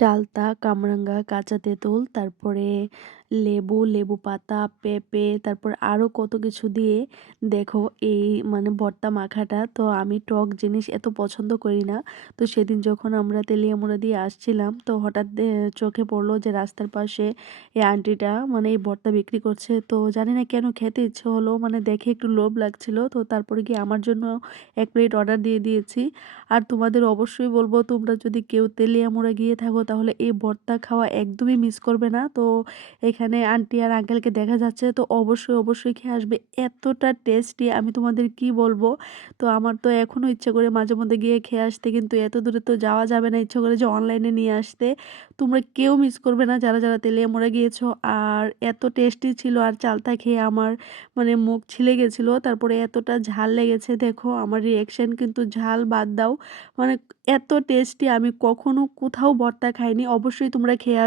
চালতা, কামরাঙ্গা, কাঁচা তেঁতুল, তারপরে লেবু, লেবু পাতা, পেঁপে, তারপর আরও কত কিছু দিয়ে দেখো এই মানে ভর্তা মাখাটা। তো আমি টক জিনিস এত পছন্দ করি না। তো সেদিন যখন আমরা তেলিয়ামুড়া দিয়ে আসছিলাম তো হঠাৎ চোখে পড়ল যে রাস্তার পাশে এই আন্টিটা মানে এই ভর্তা বিক্রি করছে। তো জানি না কেন খেতে ইচ্ছে হলো মানে দেখে একটু লোভ লাগছিল। তো তারপরে গিয়ে আমার জন্য এক প্লেট অর্ডার দিয়ে দিয়েছি। আর তোমাদের অবশ্যই বলব তোমরা যদি কেউ তেলিয়ামুড়া গিয়ে থাকো তাহলে এই ভর্তা খাওয়া একদমই মিস করবে না। তো এখানে আন্টি আর আঙ্কেলকে দেখা যাচ্ছে, তো অবশ্যই অবশ্যই খেয়ে আসবে। এতটা টেস্টি আমি তোমাদের কি বলব? তো আমার তো এখনও ইচ্ছে করে মাঝে মধ্যে গিয়ে খেয়ে আসতে, কিন্তু এত দূরে তো যাওয়া যাবে না। ইচ্ছে করে যে অনলাইনে নিয়ে আসতে। তোমরা কেউ মিস করবে না, যারা যারা তেলে মরে গিয়েছো। আর এত টেস্টি ছিল আর চালতা খেয়ে আমার মানে মুখ ছিলে গেছিল। তারপরে এতটা ঝাল লেগেছে, দেখো আমার রিয়াকশান কিন্তু ঝাল বাদ দাও। মানে এত টেস্টি আমি কখনো কোথাও ভর্তা খাইনি অবশ্যই তোমরা খেয়ে